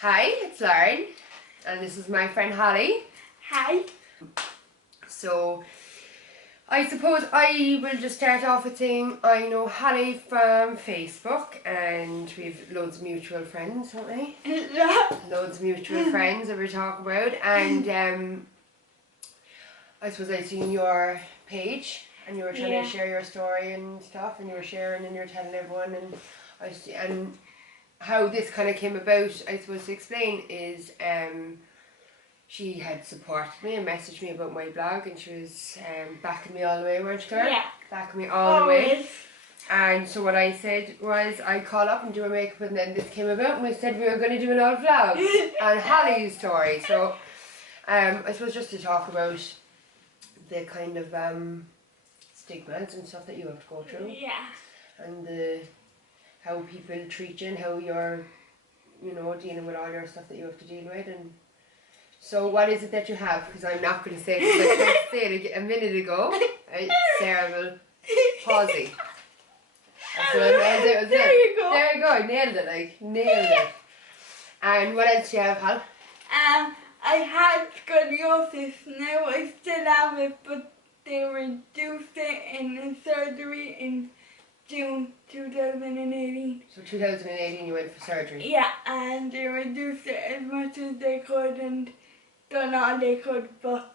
Hi, it's Lauren, and this is my friend Holly. Hi. So, I suppose I will just start off with saying I know Holly from Facebook, and we've loads of mutual friends, don't we? Loads of mutual friends that we talk about, and I suppose I've seen your page, and you were trying to share your story and stuff, and you were sharing and you were telling everyone, and how this kind of came about, I suppose, to explain is she had supported me and messaged me about my blog, and she was backing me all the way, weren't you, girl? Yeah. Backing me all the way. And so what I said was I'd call up and do a makeup, and then this came about and we said we were going to do an old vlog on Holly's story. So I suppose just to talk about the kind of stigmas and stuff that you have to go through. Yeah. And how people treat you and how you're, dealing with all your stuff that you have to deal with. And so what is it that you have? Because I'm not going to say it, because I tried to say it a minute ago. Cerebral palsy. There you go. There you go, I nailed it. And what else do you have, Hal? I had scoliosis. Now I still have it, but they reduced it in the surgery in June 2018. So 2018 you went for surgery? Yeah, and they reduced it as much as they could and done all they could, but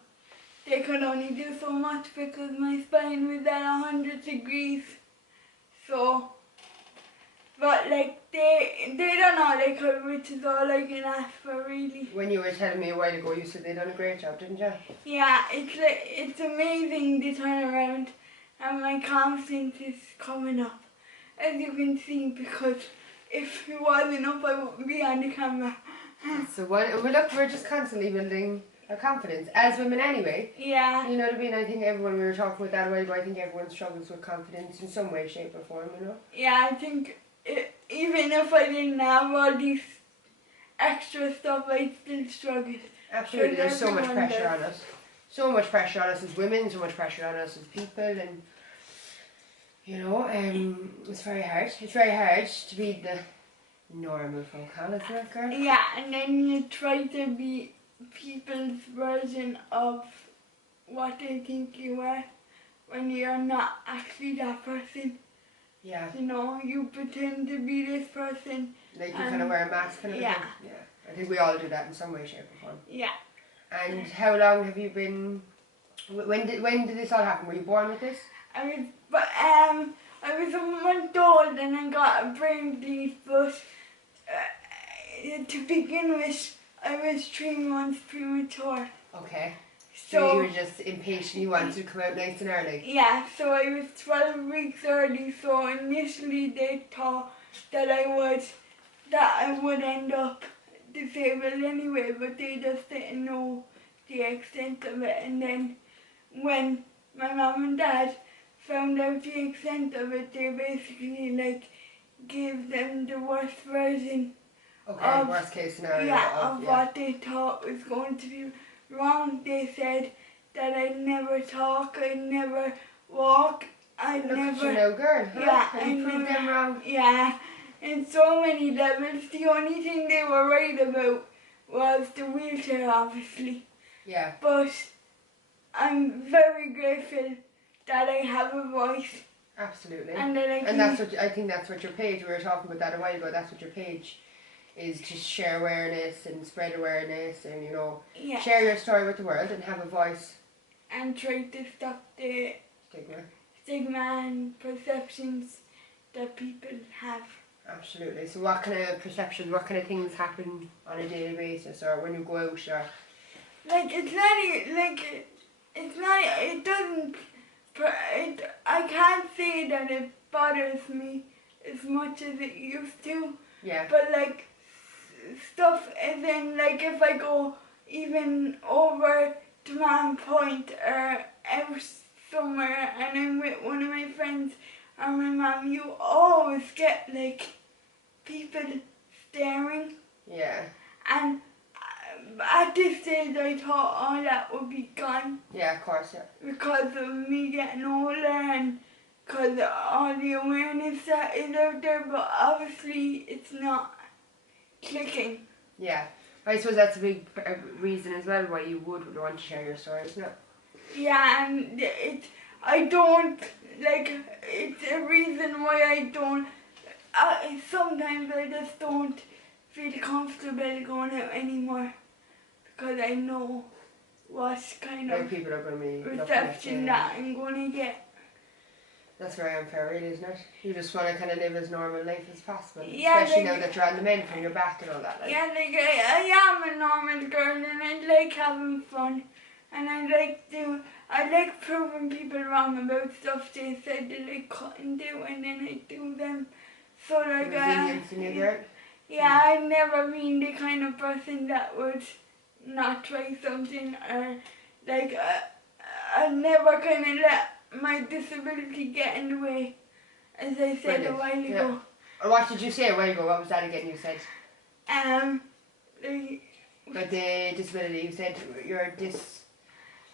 they could only do so much because my spine was at 100 degrees. So, but like they done all they could, which is all I can ask for, really. When you were telling me a while ago, you said they done a great job, didn't you? Yeah, it's amazing the turnaround, and my confidence is coming up, as you can see, because if it wasn't up, I wouldn't be on the camera. So we're just constantly building our confidence, as women anyway. Yeah. You know what I mean? I think everyone, we were talking about that a while ago, I think everyone struggles with confidence in some way, shape or form, Yeah, I think even if I didn't have all these extra stuff, I'd still struggle. Absolutely, there's so much pressure on us. So much pressure on us as women, so much pressure on us as people, and it's very hard. It's very hard to be the normal folk, isn't it, girl? Yeah, and then you try to be people's version of what they think you are when you're not actually that person. Yeah. You pretend to be this person. Like you kind of wear a mask kind of thing. Yeah. I think we all do that in some way, shape or form. Yeah. And how long have you been, when did this all happen? Were you born with this? I was a month old and I got a brain bleed, but to begin with, I was 3 months premature. Okay. So you were just impatient, you wanted to come out nice and early? Yeah, so I was 12 weeks early, so initially they thought that I would end up disabled anyway, but they just didn't know the extent of it. And then when my mum and dad found out the extent of it, they basically gave them the worst version. Okay, worst case scenario. Yeah, what they thought was going to be wrong. They said that I'd never talk, I'd never walk, I'd never... Look at you now, girl. Yeah, I proved them wrong. Yeah, in so many levels. The only thing they were right about was the wheelchair, obviously. Yeah. But I'm very grateful that I have a voice. Absolutely. And that I think that's what your page, we were talking about that a while ago, that's what your page is, to share awareness and spread awareness and, share your story with the world and have a voice. And try to stop the stigma and perceptions that people have. Absolutely. So what kind of perceptions, what kind of things happen on a daily basis, or when you go out, or? I can't say that it bothers me as much as it used to. Yeah. But stuff as in if I go even over to Man Point or out somewhere and I'm with one of my friends or my mum, you always get people staring. Yeah. And at this stage I thought all that would be gone. Yeah, of course, yeah. Because of me getting older and because of all the awareness that is out there, but obviously it's not clicking. Yeah. I suppose that's a big reason as well why you would want to share your story, isn't it? Yeah, and I don't, like, it's a reason why I don't, sometimes I just don't feel comfortable going out anymore because I know what kind Like of people are going to be looking at reception you. that I'm going to get. That's very unfair, really, isn't it? You just want to kind of live as normal life as possible, Yeah, especially like, now that you're on the mend from your back and all that. Like. yeah, like I am a normal girl and I like having fun and I like proving people wrong about stuff they said that I couldn't do and then I do them. So like, Resilience in your girl. yeah, I've never been the kind of person that would not try something or like, I've never kind of let my disability get in the way, as I said Brilliant. a while ago. Yeah. Or what did you say a while ago? What was that again you said? Like, But the disability, you said you're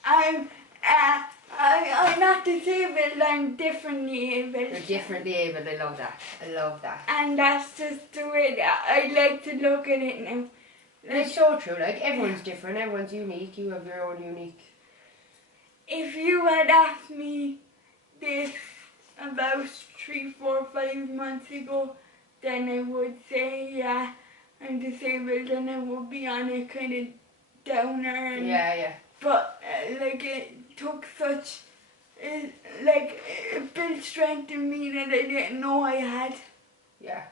I'm not disabled, I'm differently able. You're differently able. I love that. I love that. And that's just the way that I like to look at it now. Like, It's so true. Like everyone's different. Everyone's unique. You have your own unique. if you had asked me this about 3, 4, 5 months ago, then I would say, yeah, I'm disabled and I would be on a kind of downer. And, Yeah. but like it took such, it built strength in me that I didn't know I had. Yeah.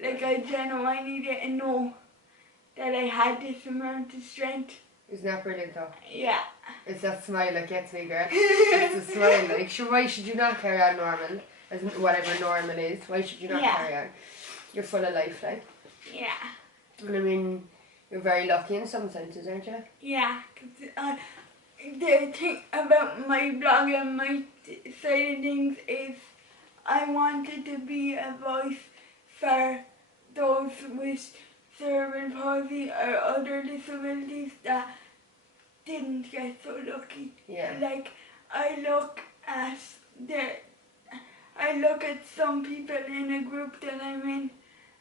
Like I genuinely didn't know that I had this amount of strength. Isn't that brilliant though? Yeah. It's that smile that gets me, girl. It's the smile. Like, sure, why should you not carry on normal? As whatever normal is, why should you not carry on? You're full of life, like. Yeah. And I mean, you're very lucky in some senses, aren't you? Yeah, because the thing about my blog and my side of things is I wanted to be a voice for those with cerebral palsy or other disabilities that didn't get so lucky. Yeah. Like I look at some people in a group that I'm in,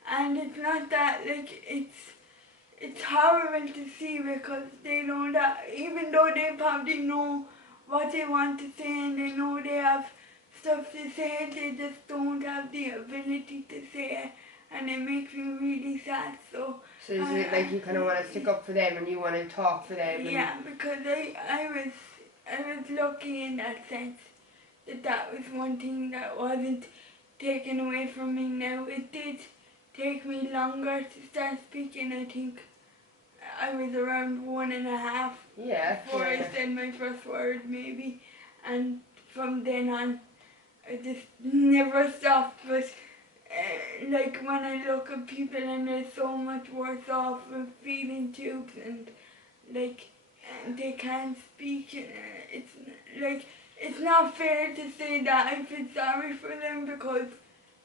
and it's not that like it's horrible to see because they know that even though they probably know what they want to say and they know they have stuff to say, they just don't have the ability to say it, and it makes me really sad. So is it like you kind of want to stick up for them and you want to talk for them? Yeah, because I was lucky in that sense that was one thing that wasn't taken away from me. Now it did take me longer to start speaking. I think I was around 1.5 before I said my first word maybe, and from then on I just never stopped. But like when I look at people and they're so much worse off with feeding tubes and like they can't speak, it's like it's not fair to say that I feel sorry for them because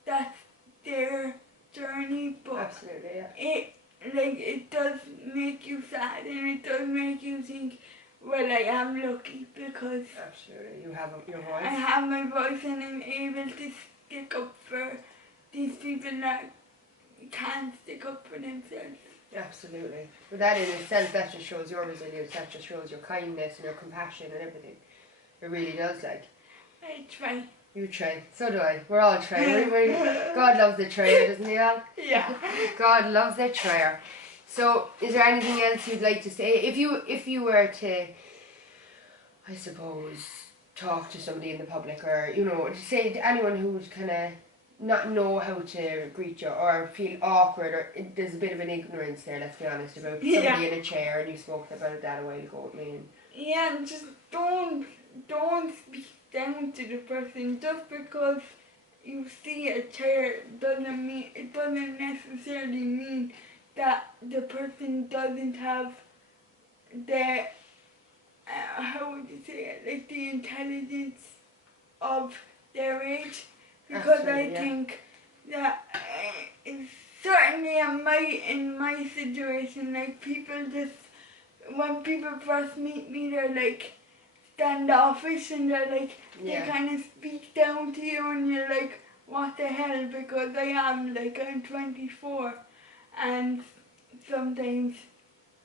that's their journey, but absolutely, yeah. it does make you sad and it does make you think, well, I am lucky because absolutely, you have your voice. I have my voice and I'm able to stick up for these people that can't stick up for themselves. Absolutely. But that in itself, that just shows your resilience, that just shows your kindness and your compassion and everything. It really does, like. I try. You try. So do I. We're all trying. God loves a trier, doesn't he, Al? Yeah. God loves a trier. So, is there anything else you'd like to say? If you were to, I suppose, talk to somebody in the public or, to say to anyone who would kind of not know how to greet you or feel awkward or there's a bit of an ignorance there, let's be honest, about somebody in a chair, and you spoke about that a while ago with me. Yeah, just don't speak down to the person just because you see a chair doesn't necessarily mean that the person doesn't have the how would you say it, like the intelligence of their age, because absolutely, I think that certainly in my situation, like people just, when people first meet me, they're like standoffish and they're like, they kind of speak down to you and you're like, what the hell, because I'm 24 and sometimes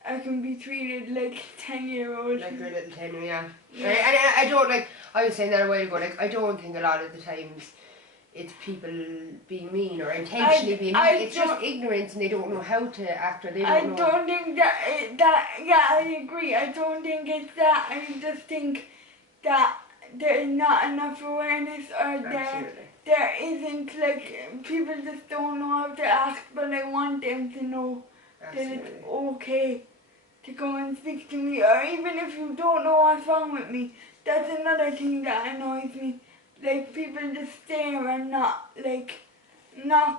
I can be treated like a 10-year-old. Like your little 10, yeah. And I don't like, I was saying that a while ago, like I don't think a lot of the times it's people being mean or intentionally being mean. It's just ignorance and they don't know how to act or they don't know. I don't think yeah, I agree. I don't think it's that. I just think that there's not enough awareness or there isn't, like, people just don't know how to act, but I want them to know that it's okay to go and speak to me, or even if you don't know what's wrong with me. That's another thing that annoys me. Like, people just stare and not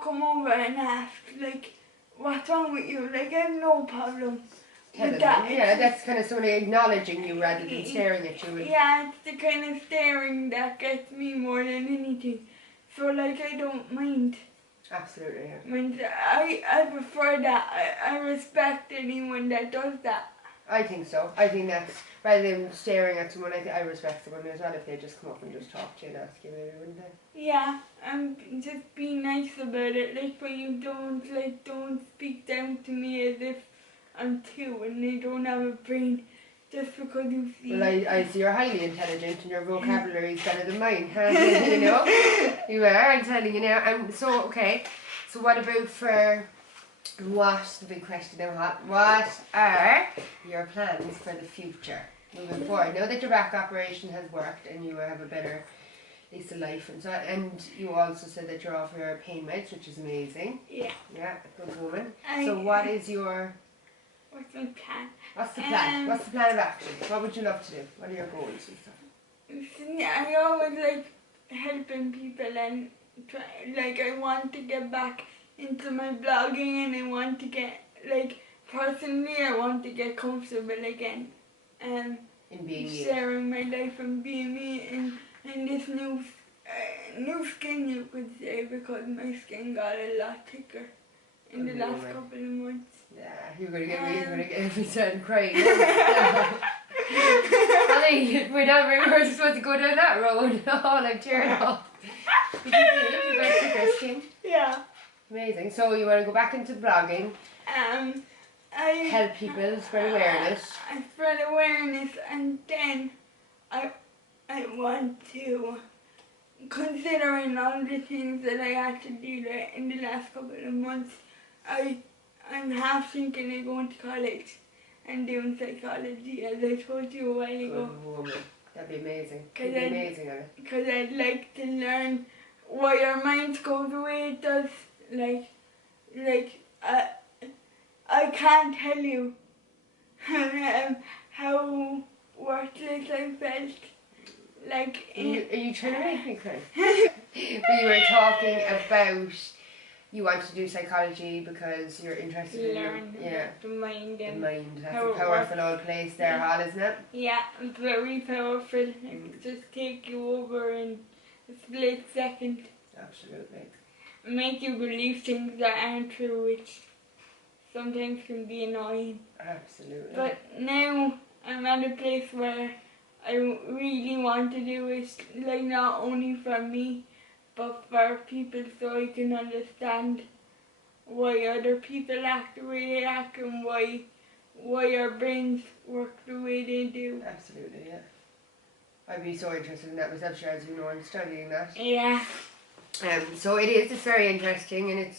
come over and ask, like, what's wrong with you? Like, I have no problem with that. Yeah, that's kind of somebody acknowledging you rather than staring at you. Yeah, it's the kind of staring that gets me more than anything. So, like, I don't mind. Absolutely, yeah. I prefer that. I respect anyone that does that. I think so. I think that's, rather than staring at someone, I respect someone as well if they just come up and just talk to you and ask you maybe, wouldn't they? Yeah, and just be nice about it. Like, but you don't speak down to me as if I'm two and they don't have a brain just because you see. Well, I see you're highly intelligent and your vocabulary is better than mine, you know? You are, I'm telling you now. So, okay, so what about for... What's the big question now? What are your plans for the future moving forward? Now that your back operation has worked and you have a better lease of life and so, and you also said that you're off your pain meds, which is amazing. Yeah. Yeah, good woman. So what is your... What's my plan? What's the plan? What's the plan of action? What would you love to do? What are your goals and stuff? I always like helping people and I want to get back into my blogging, and I want to get, like, personally I want to get comfortable again in being sharing my life and being me in this new skin, you could say, because my skin got a lot thicker in the last couple of months. Yeah, you're gonna get me started crying. Honey, we're supposed to go down that road. Oh, I'm tearing off. You got thicker skin. Yeah. Amazing. So you want to go back into blogging? Help people spread awareness. I spread awareness, and then I want to, considering all the things that I had to do in the last couple of months, I'm half thinking of going to college and doing psychology, as I told you a while ago. Good woman. That'd be amazing. That'd be amazing, Anna. Because I'd like to learn why our minds go the way it does. I can't tell you how worthless I felt. Are you trying to make me cry? But you were talking about you want to do psychology because you're interested in the mind. The mind. That's a powerful old place there, Hall, isn't it? Yeah, it's very powerful. It can just take you over in a split second. Absolutely. Make you believe things that aren't true, which sometimes can be annoying. Absolutely. But now I'm at a place where I really want to do it, like, not only for me, but for people, so I can understand why other people act the way they act and why our brains work the way they do. Absolutely, yeah. I'd be so interested in that myself, sure, as you know, I'm studying that. Yeah. So it's very interesting, and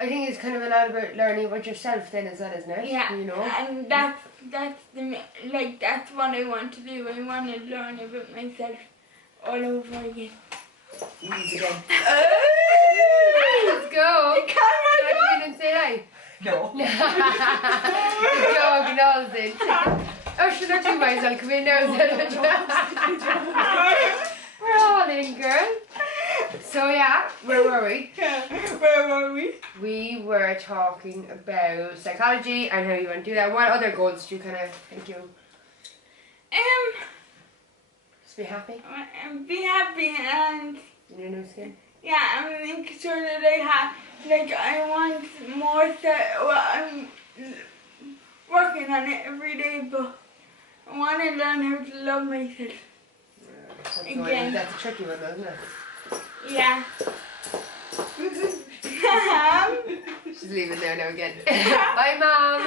I think it's kind of a lot about learning about yourself then as well, isn't it? Yeah, you know? and that's what I want to do. I want to learn about myself all over again. Easy again. Let's go. The camera. You didn't say hi? No. The dog and all this. Oh, should not you might as well come in now We're all in, girl. So yeah, where were we? Where were we? We were talking about psychology and how you want to do that. What other goals do you kind of think you... Just be happy? Be happy and... In your new skin? Yeah, I'm making sure that I want more I'm working on it every day, but I want to learn how to love myself. That's a tricky one, isn't it? Yeah. She's leaving there now again. Bye, Mom.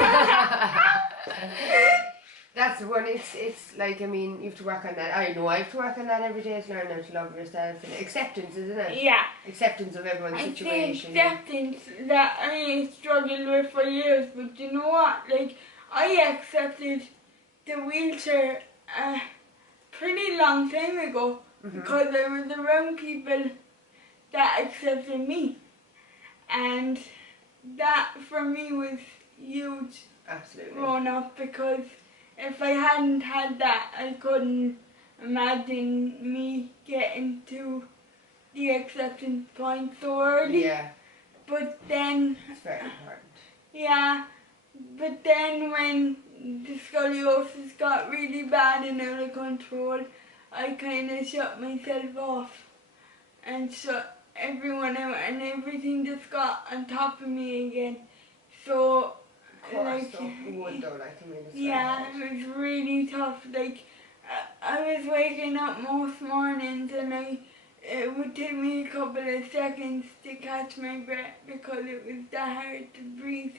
That's the one. It's like, I mean, you have to work on that. I know I have to work on that every day to learn how to love yourself, and acceptance, isn't it? Yeah. Acceptance of everyone's situation. Acceptance that I struggled with for years, but you know what? Like, I accepted the wheelchair a pretty long time ago because I was around people that accepted me, and that for me was huge. Absolutely. Growing up, because if I hadn't had that, I couldn't imagine me getting to the acceptance point so early. Yeah. But then, it's very important. Yeah, but then when the scoliosis got really bad and out of control, I kind of shut myself off and shut everyone out, and everything just got on top of me again. So, Of course, like, so who would though, like, I mean, it's yeah, it was really tough. Like, I was waking up most mornings and it would take me a couple of seconds to catch my breath because it was that hard to breathe.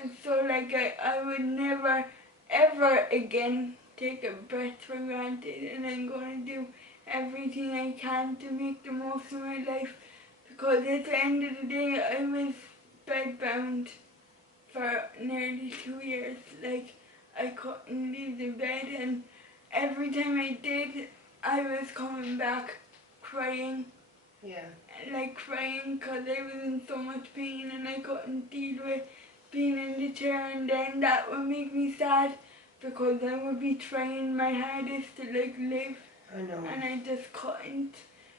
And so, like, I would never, ever again take a breath for granted, and I'm going to do everything I can to make the most of my life, because at the end of the day, I was bedbound for nearly 2 years. Like, I couldn't leave the bed, and every time I did, I was coming back crying. Yeah. Like, crying because I was in so much pain and I couldn't deal with being in the chair, and then that would make me sad because I would be trying my hardest to, like, live. I know. And I just couldn't.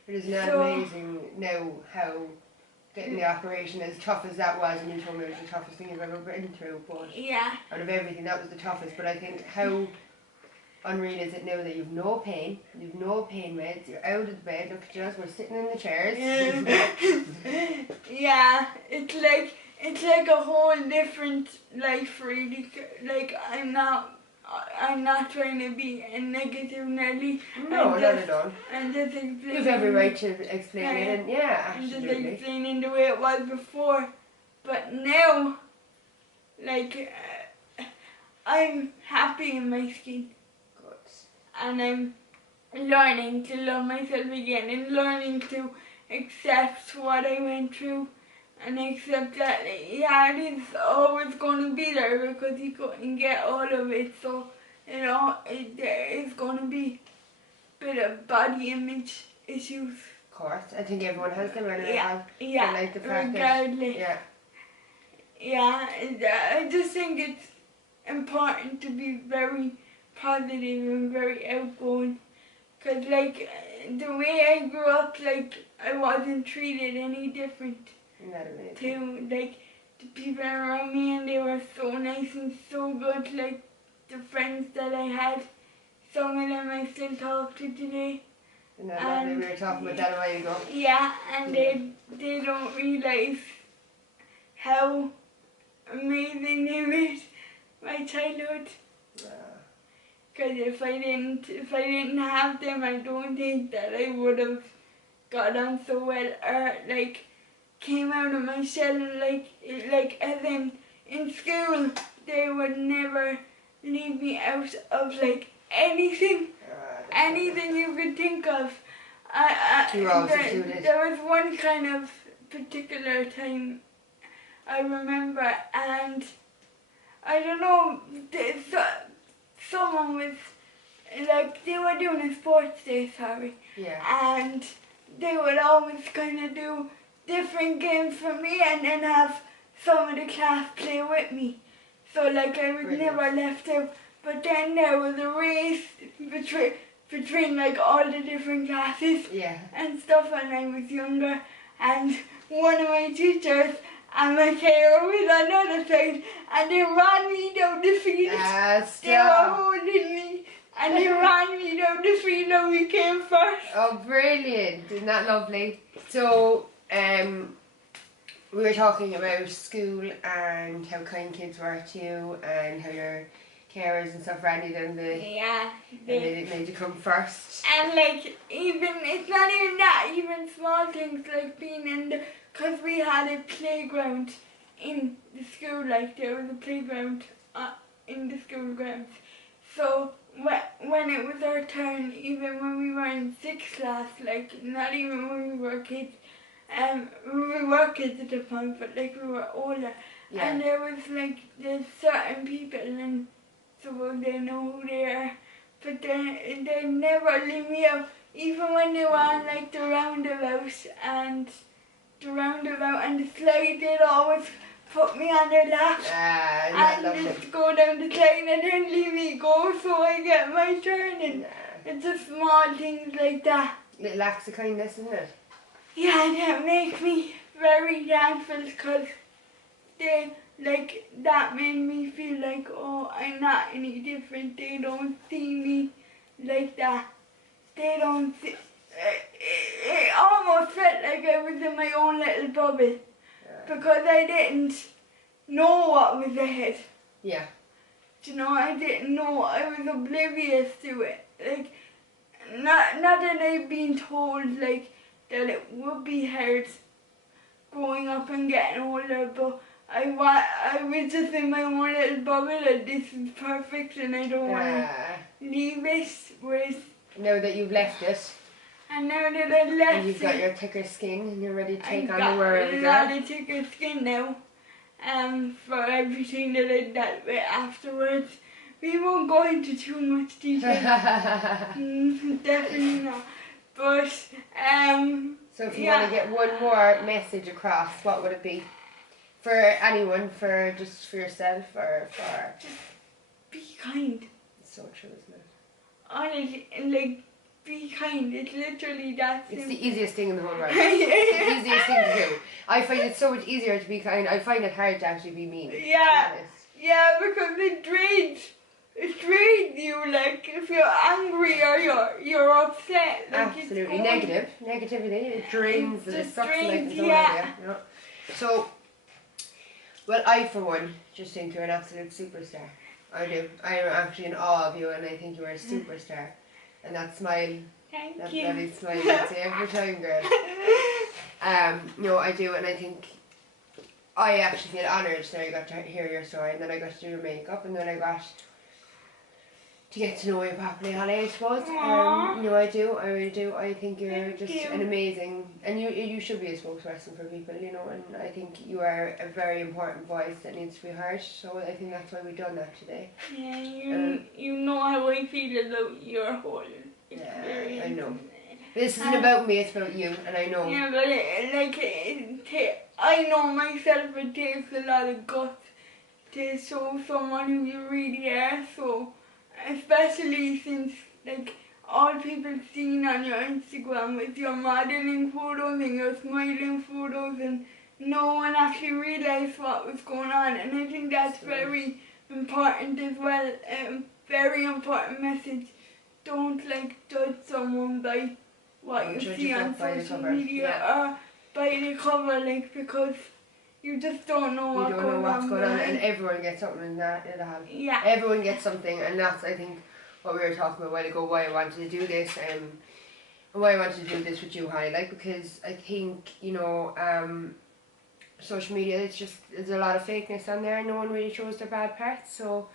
Isn't that amazing now how getting the operation, as tough as that was, and you told me it was the toughest thing you've ever been through, but yeah, out of everything that was the toughest. But I think how unreal is it now that you've no pain meds, you're out of the bed, look at us, we're sitting in the chairs. yeah, it's like a whole different life, really. Like, I'm not trying to be a negative Nelly. No, not at all. And just explaining. You've every right to explain it, and yeah, absolutely. And just explaining the way it was before. But now, like, I'm happy in my skin. Good. And I'm learning to love myself again, and learning to accept what I went through, and accept that, yeah, it is always going to be there because you couldn't get all of it. So, you know, there is going to be a bit of body image issues. Of course, I think everyone has them, and yeah, like the fact regardless. that, yeah, and, I just think it's important to be very positive and very outgoing, because, like, the way I grew up, like, I wasn't treated any different. Isn't that amazing? To, like, the people around me, and they were so nice and so good. Like, the friends that I had, some of them I still talk to today. Isn't that lovely? We were talking about that a while ago. Yeah, and they don't realise how amazing they made my childhood. Because if I didn't have them, I don't think that I would have got on so well, or, like, came out of my shell, like as in school, they would never leave me out of, like, anything you could think of. There was one kind of particular time I remember, and I don't know, someone was, like, they were doing a sports day, and they would always kind of do different games for me, and then have some of the class play with me. So, like, I was never left out. But then there was a race between like, all the different classes and stuff when I was younger. And one of my teachers and my carer was on the other side, and they ran me down the field. They were holding me, and they ran me down the field, and we came first. Oh, brilliant. Isn't that lovely? So, we were talking about school and how kind kids were to you, and how your carers and stuff ran you down the... Yeah. They made you come first. And, like, it's not even that, even small things like being in the... Because we had a playground in the school, like there was a playground in the school grounds. So when it was our turn, even when we were in 6th class, like not even when we were kids, we were kids at the point, but like we were older, and there was like there's certain people, and so they know who they are, but they never leave me out, even when they were on like the roundabout and the slide, they'd always put me on their lap and just go down the slide and then leave me go so I get my turn. And it's just small things like that. Little acts of kindness, isn't it? Yeah, that makes me very thankful, because that made me feel like, oh, I'm not any different. They don't see me like that. They don't see. It almost felt like I was in my own little bubble, because I didn't know what was ahead. Yeah. You know, I didn't know. I was oblivious to it. Like, not that I've been told like that it would be hard growing up and getting older, but I was just in my own little bubble and this is perfect and I don't want to leave it. Whereas now that you've left it, and now that I've left and you've got your thicker skin and you're ready to take on the world, I've got a lot of thicker skin now. For everything that I dealt with afterwards. We won't go into too much detail. Definitely not. But so if you want to get one more message across, what would it be? For anyone, for just for yourself, or for? Just be kind. It's so true, isn't it? Honestly, like, be kind. It's literally that simple. It's the easiest thing in the whole world. It's the easiest thing to do. I find it so much easier to be kind. I find it hard to actually be mean. Yeah, because it drains you. Like, if you're angry or you're upset. Like, absolutely, negativity. It drains. It sucks like So, well, I for one just think you're an absolute superstar. I do. I'm actually in awe of you, and I think you are a superstar. And that smile, that bloody smile, I'd say every time, girl. No, I do, and I think I actually feel honoured that I got to hear your story, and then I got to do your makeup, and then I got to get to know you properly, Holly, I suppose. No, I do, I really do. I think you're an amazing, and you should be a spokesperson for people, you know, and I think you are a very important voice that needs to be heard, so I think that's why we've done that today. Yeah, you know how I feel about your whole experience. Yeah, I know. This isn't about me, it's about you, and I know. Yeah, but I know myself, it takes a lot of guts to show someone who you really are, so especially since like all people seen on your Instagram with your modelling photos and your smiling photos, and no one actually realised what was going on, and I think that's very important as well. Very important message. Don't like judge someone by what you see on social media or by the cover, like, because you just don't know what's going on, and everyone gets something in that. Yeah. Everyone gets something, and that's, I think, what we were talking about a while ago, why I wanted to do this, and why I wanted to do this with you, Holly, like, because I think, you know, social media, there's a lot of fakeness on there, and no one really shows their bad parts, so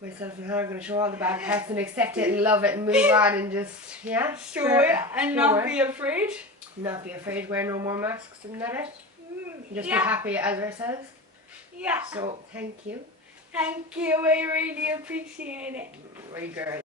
myself and her are going to show all the bad parts and accept it and love it and move on and just, show it and not be afraid. Not be afraid, wear no more masks, and that it. Just be happy as ourselves. Yeah. So, thank you. Thank you, I really appreciate it. My girl.